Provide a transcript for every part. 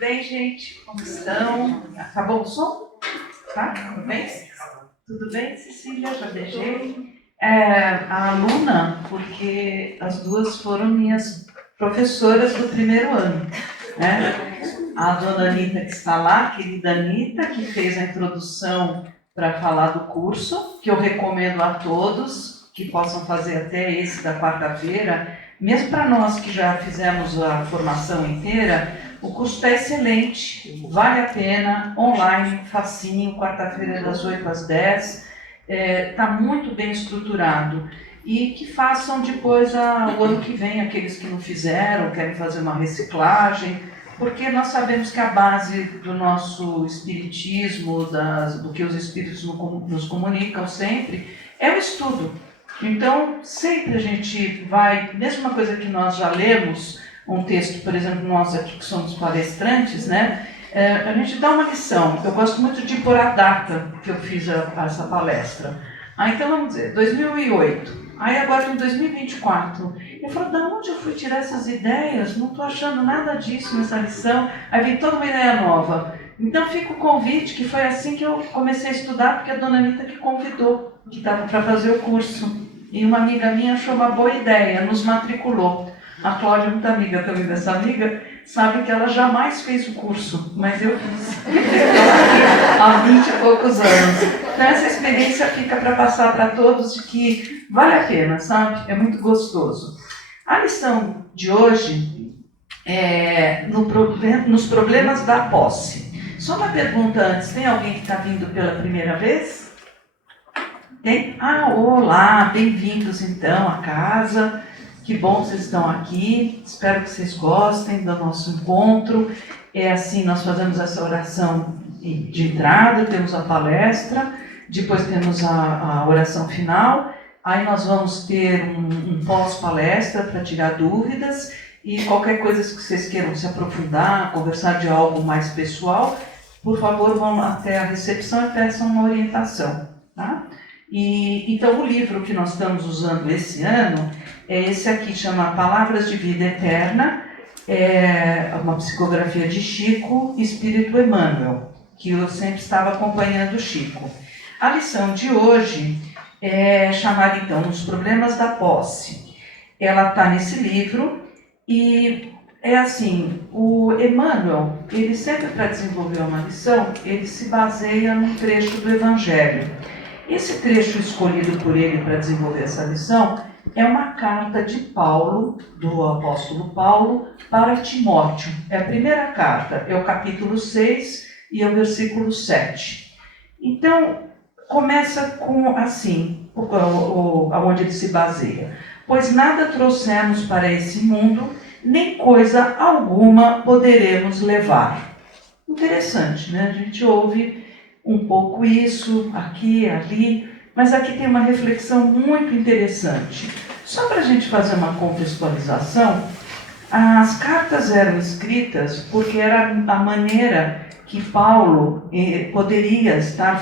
bem, gente? Como estão? Acabou o som? Tá? Tudo bem? Tudo bem, Cecília? Já beijei. A aluna, porque as duas foram minhas professoras do primeiro ano, né? A dona Anitta, que está lá, querida Anitta, que fez a introdução para falar do curso, que eu recomendo a todos que possam fazer até esse da quarta-feira. Mesmo para nós que já fizemos a formação inteira, o curso está excelente, vale a pena, online, facinho, quarta-feira das 8 às 10, está muito bem estruturado. E que façam depois o ano que vem, aqueles que não fizeram, querem fazer uma reciclagem, porque nós sabemos que a base do nosso espiritismo, do que os espíritos nos comunicam sempre, é o estudo. Então, sempre a gente vai, mesmo uma coisa que nós já lemos, um texto, por exemplo, nós aqui que somos palestrantes, né? A gente dá uma lição. Eu gosto muito de pôr a data que eu fiz essa palestra. Então, vamos dizer, 2008. Aí agora em 2024. Eu falo, de onde eu fui tirar essas ideias? Não estou achando nada disso nessa lição. Aí vem toda uma ideia nova. Então fica o convite, que foi assim que eu comecei a estudar, porque a dona Anitta que convidou, que estava para fazer o curso. E uma amiga minha achou uma boa ideia, nos matriculou. A Cláudia, muito amiga também dessa amiga, sabe que ela jamais fez o curso, mas eu fiz há 20 e poucos anos. Então essa experiência fica para passar para todos de que vale a pena, sabe? É muito gostoso. A lição de hoje é nos problemas da posse. Só uma pergunta antes, tem alguém que está vindo pela primeira vez? Tem? Olá, bem-vindos então à casa. Que bom que vocês estão aqui. Espero que vocês gostem do nosso encontro. É assim, nós fazemos essa oração de entrada, temos a palestra, depois temos a oração final. Aí nós vamos ter um pós-palestra para tirar dúvidas e qualquer coisa que vocês queiram se aprofundar, conversar de algo mais pessoal, por favor, vão até a recepção e peçam uma orientação, tá? Então, o livro que nós estamos usando esse ano é esse aqui, chama Palavras de Vida Eterna, é uma psicografia de Chico, Espírito Emmanuel, que eu sempre estava acompanhando o Chico. A lição de hoje é chamada, então, Os Problemas da Posse. Ela está nesse livro e é assim, o Emmanuel, ele sempre para desenvolver uma lição, ele se baseia num trecho do Evangelho. Esse trecho escolhido por ele para desenvolver essa lição é uma carta de Paulo, do apóstolo Paulo, para Timóteo. É a primeira carta, é o capítulo 6 e é o versículo 7. Então, começa com assim, onde ele se baseia. Pois nada trouxemos para esse mundo, nem coisa alguma poderemos levar. Interessante, né? A gente ouve um pouco isso, aqui, ali, mas aqui tem uma reflexão muito interessante. Só para a gente fazer uma contextualização, as cartas eram escritas porque era a maneira que Paulo poderia estar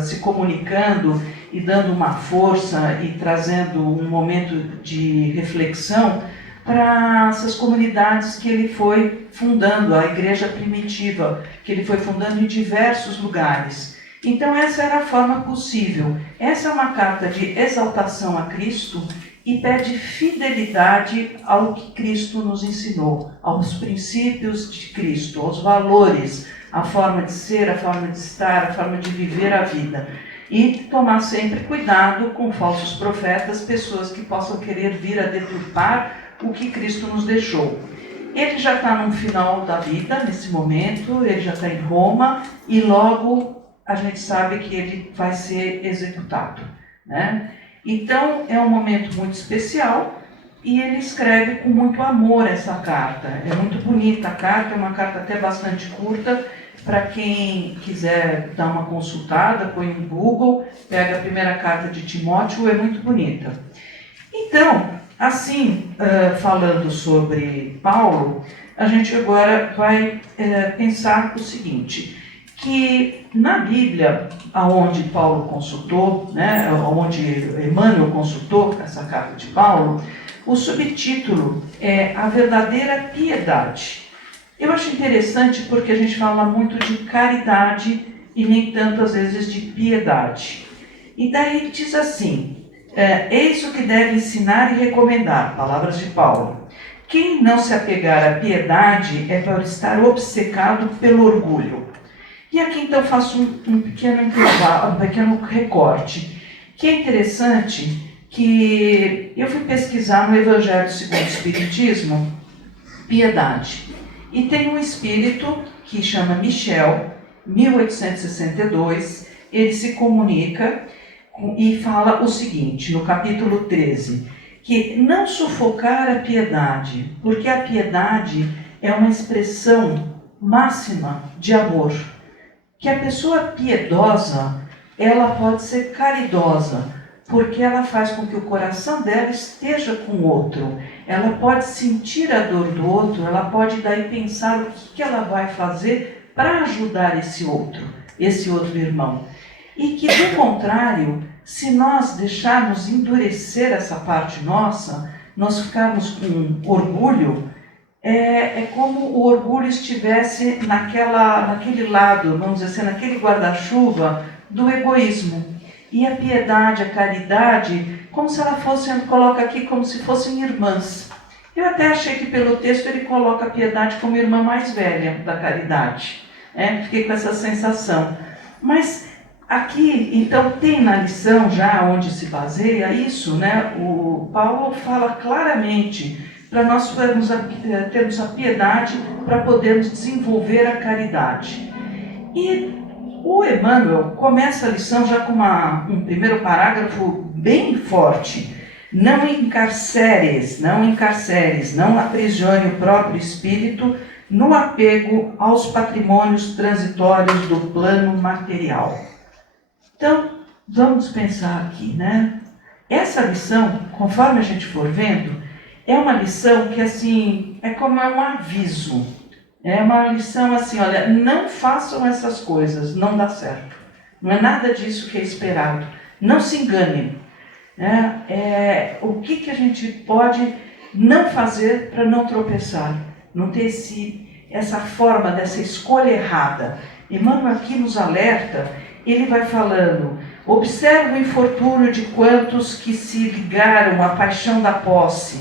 se comunicando e dando uma força e trazendo um momento de reflexão para essas comunidades que ele foi fundando, a igreja primitiva, que ele foi fundando em diversos lugares. Então essa era a forma possível. Essa é uma carta de exaltação a Cristo e pede fidelidade ao que Cristo nos ensinou, aos princípios de Cristo, aos valores, a forma de ser, a forma de estar, a forma de viver a vida. E tomar sempre cuidado com falsos profetas, pessoas que possam querer vir a deturpar o que Cristo nos deixou. Ele já está no final da vida, nesse momento, ele já está em Roma e logo a gente sabe que ele vai ser executado, né? Então é um momento muito especial e ele escreve com muito amor essa carta. É muito bonita a carta, é uma carta até bastante curta. Para quem quiser dar uma consultada, põe no Google, pega a primeira carta de Timóteo, é muito bonita. Então, assim, falando sobre Paulo, a gente agora vai pensar o seguinte, que na Bíblia, aonde Paulo consultou, né, onde Emmanuel consultou essa carta de Paulo, o subtítulo é A Verdadeira Piedade. Eu acho interessante porque a gente fala muito de caridade e nem tanto às vezes de piedade. E daí diz assim, eis o que deve ensinar e recomendar, palavras de Paulo. Quem não se apegar à piedade é para estar obcecado pelo orgulho. E aqui então faço um pequeno intervalo, um pequeno recorte, que é interessante que eu fui pesquisar no Evangelho segundo o Espiritismo, piedade. E tem um espírito que chama Michel, 1862, ele se comunica e fala o seguinte, no capítulo 13, que não sufocar a piedade, porque a piedade é uma expressão máxima de amor. Que a pessoa piedosa, ela pode ser caridosa, porque ela faz com que o coração dela esteja com o outro. Ela pode sentir a dor do outro, ela pode daí pensar o que ela vai fazer para ajudar esse outro irmão. E que, do contrário, se nós deixarmos endurecer essa parte nossa, nós ficarmos com orgulho, é como o orgulho estivesse naquele lado, vamos dizer assim, naquele guarda-chuva do egoísmo. E a piedade, a caridade, como se ela fosse, coloca aqui como se fossem irmãs. Eu até achei que pelo texto ele coloca a piedade como irmã mais velha da caridade. Fiquei com essa sensação. Mas aqui, então, tem na lição já onde se baseia isso, né? O Paulo fala claramente para nós termos a piedade para podermos desenvolver a caridade. E o Emmanuel começa a lição já com um primeiro parágrafo bem forte. Não encarceres, não aprisione o próprio espírito no apego aos patrimônios transitórios do plano material. Então, vamos pensar aqui, né? Essa lição, conforme a gente for vendo, é uma lição que, assim, é como um aviso. É uma lição assim, olha, não façam essas coisas, não dá certo. Não é nada disso que é esperado. Não se enganem. O que a gente pode não fazer para não tropeçar? Não ter essa forma dessa escolha errada. Emmanuel aqui nos alerta, ele vai falando, observa o infortúnio de quantos que se ligaram à paixão da posse.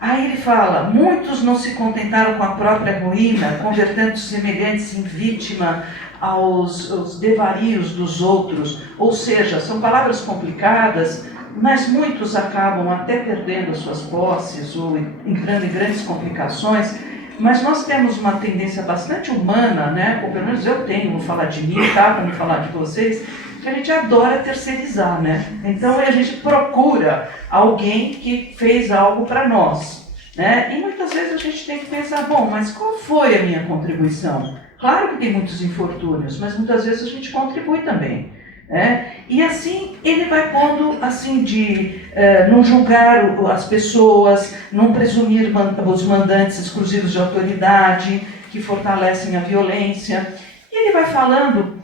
Aí ele fala, muitos não se contentaram com a própria ruína, convertendo semelhantes em vítima aos devarios dos outros. Ou seja, são palavras complicadas, mas muitos acabam até perdendo as suas posses ou entrando em grandes complicações. Mas nós temos uma tendência bastante humana, né? Ou pelo menos eu tenho, vou falar de mim, tá? Para não falar de vocês, que a gente adora terceirizar, né? Então a gente procura alguém que fez algo para nós, né? E muitas vezes a gente tem que pensar, bom, mas qual foi a minha contribuição? Claro que tem muitos infortúnios, mas muitas vezes a gente contribui também. E assim ele vai pondo assim de não julgar as pessoas, não presumir os mandantes exclusivos de autoridade que fortalecem a violência. E ele vai falando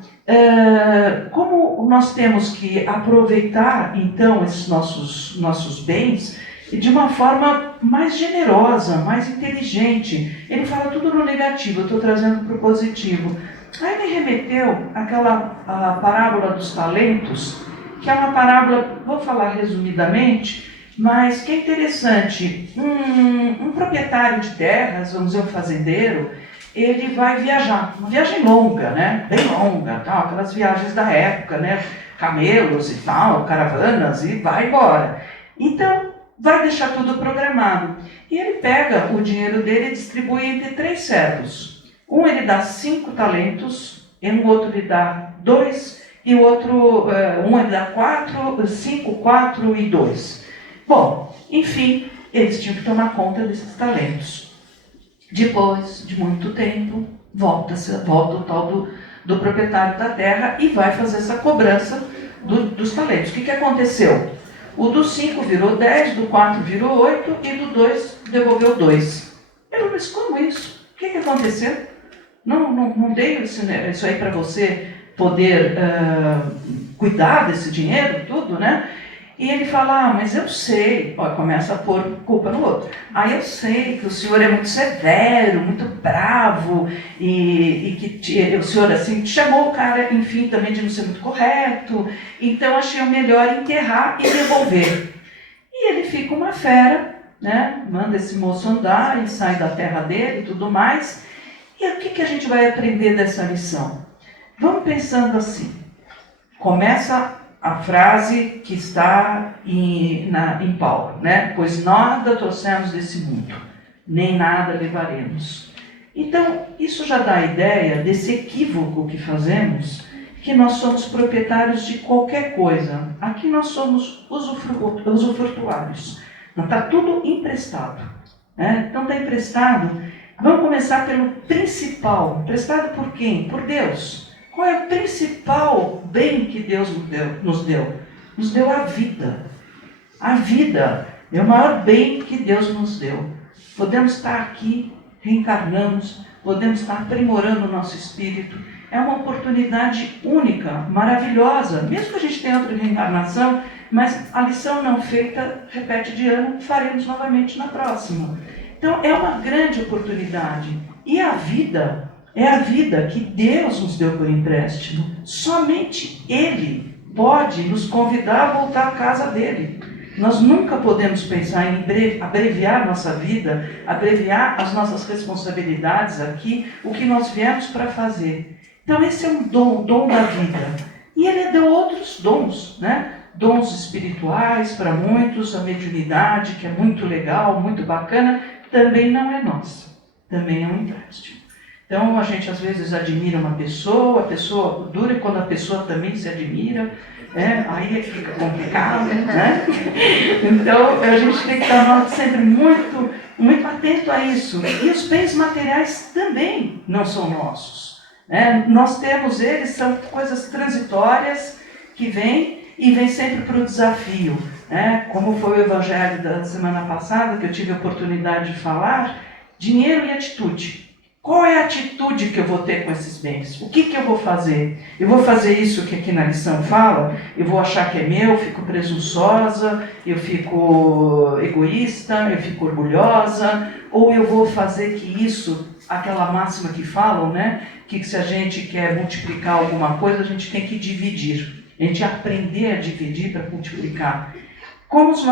como nós temos que aproveitar então esses nossos bens de uma forma mais generosa, mais inteligente. Ele fala tudo no negativo, eu estou trazendo para o positivo. Aí me remeteu àquela parábola dos talentos, que é uma parábola, vou falar resumidamente, mas que é interessante. Um proprietário de terras, vamos dizer um fazendeiro, ele vai viajar, uma viagem longa, né? Bem longa, tal, aquelas viagens da época, né? Camelos e tal, caravanas, e vai embora. Então, vai deixar tudo programado. E ele pega o dinheiro dele e distribui entre 3 servos. Um ele dá 5 talentos, e um outro ele dá 2, e o outro, um ele dá 4, 5, 4 e 2. Bom, enfim, eles tinham que tomar conta desses talentos. Depois de muito tempo, volta o tal do proprietário da terra e vai fazer essa cobrança dos talentos. O que aconteceu? O do 5 virou 10, do 4 virou 8 e do 2 devolveu 2. Eu falei, mas como isso? O que aconteceu? Não dei isso aí para você poder cuidar desse dinheiro, tudo, né? E ele fala, mas eu sei, começa a pôr culpa no outro. Eu sei que o senhor é muito severo, muito bravo, bravo e que o senhor assim chamou o cara, enfim, também de não ser muito correto. Então achei o melhor enterrar e devolver. E ele fica uma fera, né? Manda esse moço andar e sai da terra dele e tudo mais. E o que a gente vai aprender dessa lição? Vamos pensando assim. Começa a frase que está em Paulo, né? Pois nada trouxemos desse mundo, nem nada levaremos. Então, isso já dá a ideia desse equívoco que fazemos, que nós somos proprietários de qualquer coisa. Aqui nós somos usufrutuários. Está tudo emprestado, né? Então está emprestado. Vamos começar pelo principal. Emprestado por quem? Por Deus. Qual é o principal bem que Deus nos deu? Nos deu a vida. A vida é o maior bem que Deus nos deu. Podemos estar aqui, reencarnamos, podemos estar aprimorando o nosso espírito. É uma oportunidade única, maravilhosa. Mesmo que a gente tenha outra reencarnação, mas a lição não feita, repete de ano, faremos novamente na próxima. Então é uma grande oportunidade. E a vida é a vida que Deus nos deu por empréstimo. Somente Ele pode nos convidar a voltar à casa dele. Nós nunca podemos pensar em abreviar nossa vida, abreviar as nossas responsabilidades aqui, o que nós viemos para fazer. Então esse é um dom, o dom da vida. E Ele deu outros dons, né? Dons espirituais para muitos, a mediunidade, que é muito legal, muito bacana, também não é nossa, também é um empréstimo. Então a gente às vezes admira uma pessoa, a pessoa dura quando a pessoa também se admira, aí é que fica complicado, né? Então a gente tem que estar sempre muito, muito atento a isso. E os bens materiais também não são nossos, né? Nós temos eles, são coisas transitórias que vêm e vêm sempre para o desafio, né? Como foi o evangelho da semana passada, que eu tive a oportunidade de falar, dinheiro e atitude. Qual é a atitude que eu vou ter com esses bens? O que eu vou fazer? Eu vou fazer isso que aqui na lição fala? Eu vou achar que é meu, fico presunçosa, eu fico egoísta, eu fico orgulhosa? Ou eu vou fazer que isso, aquela máxima que falam, né? Que se a gente quer multiplicar alguma coisa, a gente tem que dividir. A gente aprender a dividir para multiplicar. Como os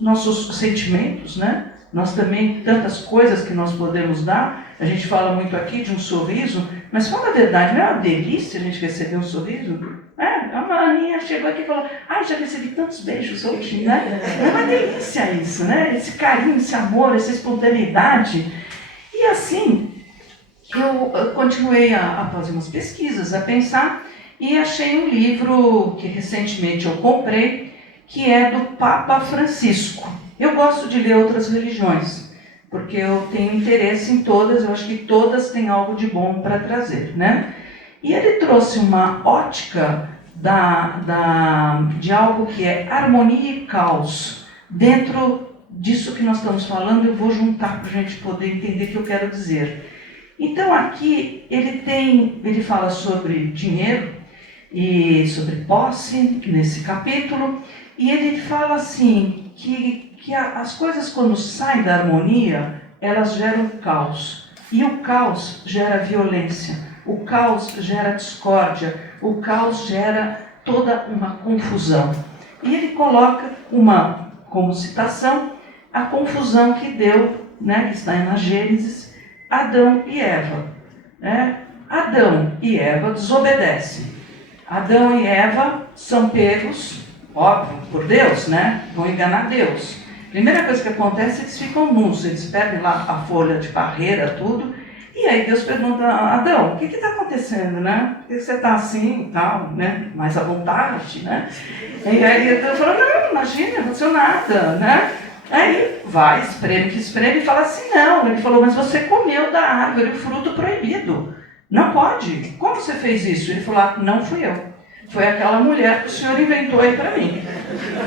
nossos sentimentos, né? Nós também, tantas coisas que nós podemos dar. A gente fala muito aqui de um sorriso, mas fala a verdade, não é uma delícia a gente receber um sorriso? A Maninha chegou aqui e falou, já recebi tantos beijos hoje, né? É uma delícia isso, né? Esse carinho, esse amor, essa espontaneidade. E assim, eu continuei a fazer umas pesquisas, a pensar, e achei um livro que recentemente eu comprei, que é do Papa Francisco. Eu gosto de ler outras religiões, porque eu tenho interesse em todas, eu acho que todas têm algo de bom para trazer, né? E ele trouxe uma ótica de algo que é harmonia e caos. Dentro disso que nós estamos falando, eu vou juntar para a gente poder entender o que eu quero dizer. Então aqui ele fala sobre dinheiro e sobre posse, nesse capítulo, e ele fala assim, que as coisas quando saem da harmonia, elas geram caos. E o caos gera violência, o caos gera discórdia, o caos gera toda uma confusão. E ele coloca como citação, a confusão que deu, né, que está na Gênesis, Adão e Eva. Adão e Eva desobedecem. Adão e Eva são pegos, óbvio, por Deus, né? Vão enganar Deus. Primeira coisa que acontece é que eles ficam nus, eles perdem lá a folha de parreira, tudo, e aí Deus pergunta, Adão, o que está acontecendo, né? Por que você está assim e tal, né? Mais à vontade, né? E aí Deus fala, não, imagina, não aconteceu nada, né? Aí vai, espreme e fala assim, não. Ele falou, mas você comeu da árvore, o fruto proibido. Não pode. Como você fez isso? Ele falou, não fui eu. Foi aquela mulher que o senhor inventou aí para mim.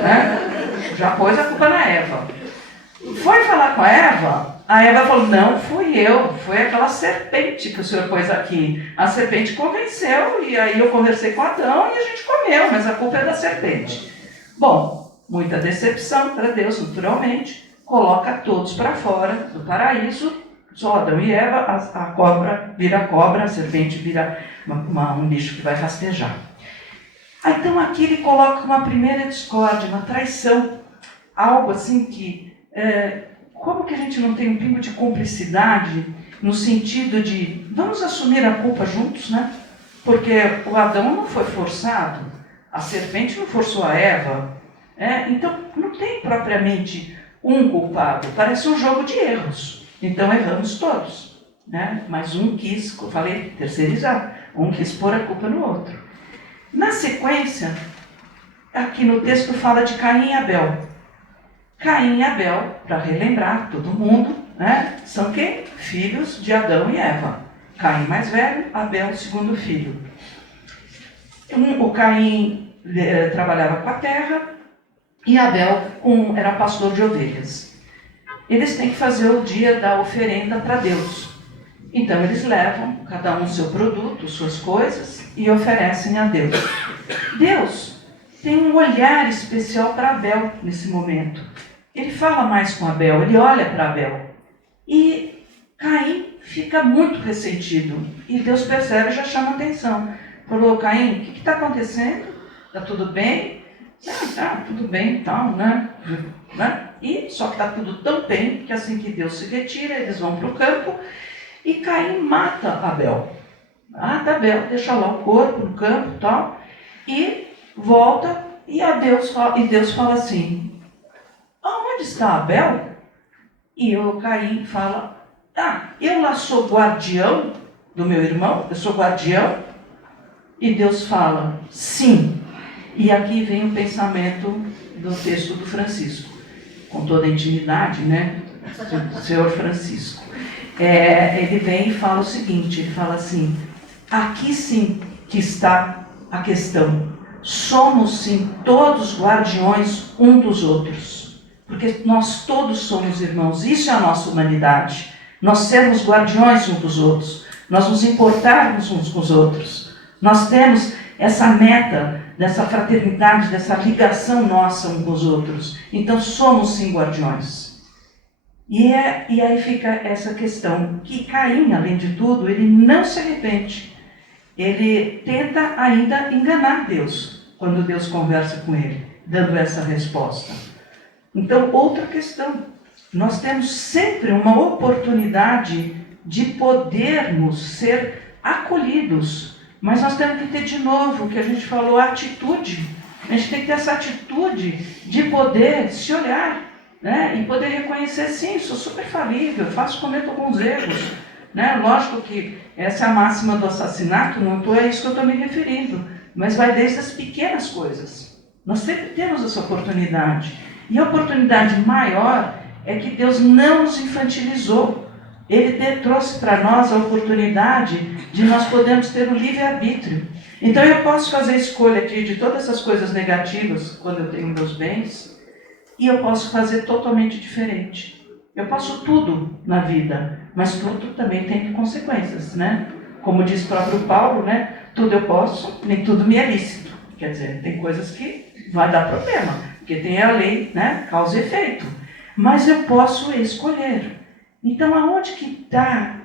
Né? Já pôs a culpa na Eva. Foi falar com a Eva falou, não fui eu, foi aquela serpente que o senhor pôs aqui. A serpente convenceu, e aí eu conversei com Adão e a gente comeu, mas a culpa é da serpente. Bom, muita decepção para Deus, naturalmente, coloca todos para fora do paraíso, Só Adão e Eva, a cobra vira cobra, a serpente vira um bicho que vai rastejar. Então aqui ele coloca uma primeira discórdia, uma traição, algo assim que, como que a gente não tem um pingo de cumplicidade, no sentido de, vamos assumir a culpa juntos, né? Porque o Adão não foi forçado, a serpente não forçou a Eva, então não tem propriamente um culpado, parece um jogo de erros, então erramos todos, né? Mas um quis, eu falei, terceirizar, um quis pôr a culpa no outro. Na sequência, aqui no texto fala de Caim e Abel. Caim e Abel, para relembrar todo mundo, né, são quem? Filhos de Adão e Eva. Caim mais velho, Abel segundo filho. O Caim trabalhava com a terra e Abel era pastor de ovelhas. Eles têm que fazer o dia da oferenda para Deus. Então eles levam cada um seu produto, suas coisas, e oferecem a Deus. Deus tem um olhar especial para Abel nesse momento. Ele fala mais com Abel, ele olha para Abel. E Caim fica muito ressentido. E Deus percebe e já chama atenção. Falou, Caim, o que está acontecendo? Está tudo bem? Tá tudo bem e tal, né? E só que está tudo tão bem que assim que Deus se retira, eles vão para o campo e Caim mata Abel. Mata Abel, deixa lá o corpo no campo e tal, e volta e Deus fala assim, aonde está Abel? E o Caim fala, eu lá sou guardião do meu irmão, eu sou guardião. E Deus fala, sim. E aqui vem o pensamento do texto do Francisco, com toda a intimidade, né? Do senhor Francisco. Ele vem e fala o seguinte, ele fala assim, aqui sim que está a questão. Somos sim todos guardiões um dos outros. Porque nós todos somos irmãos, isso é a nossa humanidade. Nós sermos guardiões uns dos outros, nós nos importarmos uns com os outros. Nós temos essa meta dessa fraternidade, dessa ligação nossa uns com os outros. Então somos sim guardiões. E aí fica essa questão, que Caim, além de tudo, ele não se arrepende. Ele tenta ainda enganar Deus, quando Deus conversa com ele, dando essa resposta. Então, outra questão, nós temos sempre uma oportunidade de podermos ser acolhidos, mas nós temos que ter de novo, o que a gente falou, a atitude. A gente tem que ter essa atitude de poder se olhar, né? E poder reconhecer, sim, sou super falível, cometo alguns erros. Né? Lógico que essa é a máxima do assassinato, não é isso que eu estou me referindo, mas vai desde as pequenas coisas. Nós sempre temos essa oportunidade. E a oportunidade maior é que Deus não nos infantilizou. Ele trouxe para nós a oportunidade de nós podermos ter o livre-arbítrio. Então eu posso fazer a escolha aqui de todas essas coisas negativas, quando eu tenho meus bens, e eu posso fazer totalmente diferente. Eu posso tudo na vida, mas tudo também tem consequências, né? Como diz o próprio Paulo, né? Tudo eu posso, nem tudo me é lícito. Quer dizer, tem coisas que vai dar problema, porque tem a lei, né? Causa e efeito. Mas eu posso escolher. Então, aonde que está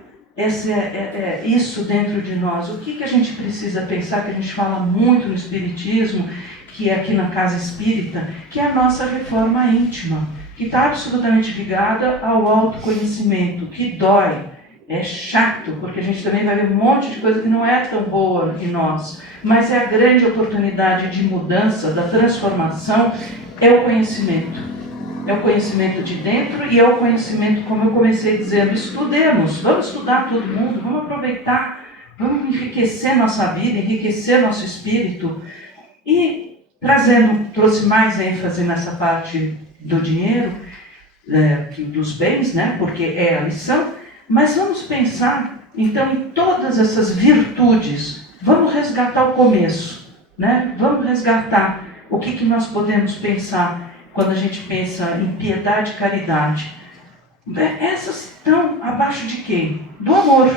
isso dentro de nós? O que a gente precisa pensar, que a gente fala muito no Espiritismo, que é aqui na Casa Espírita, que é a nossa reforma íntima, que está absolutamente ligada ao autoconhecimento, que dói, é chato, porque a gente também vai ver um monte de coisa que não é tão boa em nós, mas é a grande oportunidade de mudança, da transformação, é o conhecimento. É o conhecimento de dentro e é o conhecimento, como eu comecei dizendo, estudemos, vamos estudar todo mundo, vamos aproveitar, vamos enriquecer nossa vida, enriquecer nosso espírito. E trouxe mais ênfase nessa parte do dinheiro, dos bens, né, porque é a lição, mas vamos pensar, então, em todas essas virtudes, vamos resgatar o começo, né? Vamos resgatar o que nós podemos pensar quando a gente pensa em piedade e caridade. Essas estão abaixo de quem? Do amor.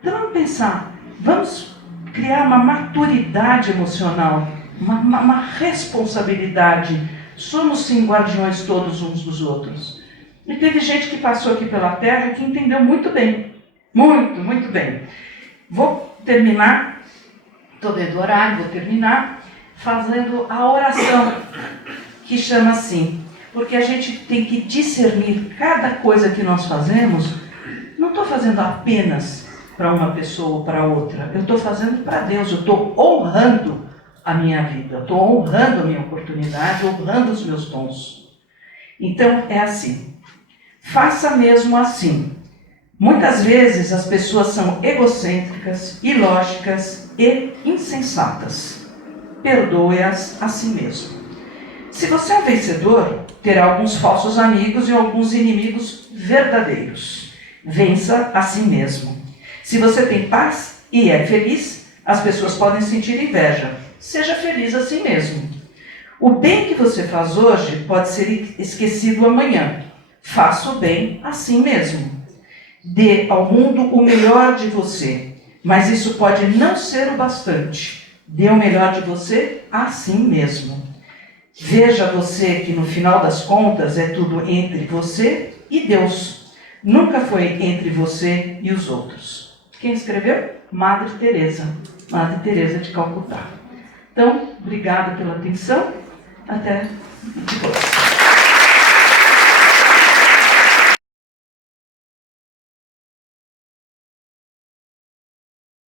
Então vamos pensar, vamos criar uma maturidade emocional, uma responsabilidade. Somos sim guardiões todos uns dos outros. E teve gente que passou aqui pela Terra que entendeu muito bem. Muito, muito bem. Vou terminar, estou vendo o horário, vou terminar fazendo a oração, que chama assim, porque a gente tem que discernir cada coisa que nós fazemos. Não estou fazendo apenas para uma pessoa ou para outra, eu estou fazendo para Deus, eu estou honrando a minha vida, estou honrando a minha oportunidade, honrando os meus dons. Então é assim, faça mesmo assim. Muitas vezes as pessoas são egocêntricas, ilógicas e insensatas. Perdoe-as a si mesmo. Se você é um vencedor, terá alguns falsos amigos e alguns inimigos verdadeiros. Vença a si mesmo. Se você tem paz e é feliz, as pessoas podem sentir inveja. Seja feliz a si mesmo. O bem que você faz hoje pode ser esquecido amanhã. Faça o bem a si mesmo. Dê ao mundo o melhor de você, mas isso pode não ser o bastante. Dê o melhor de você a si mesmo. Veja você que no final das contas é tudo entre você e Deus. Nunca foi entre você e os outros. Quem escreveu? Madre Teresa de Calcutá. Então, obrigada pela atenção. Até depois.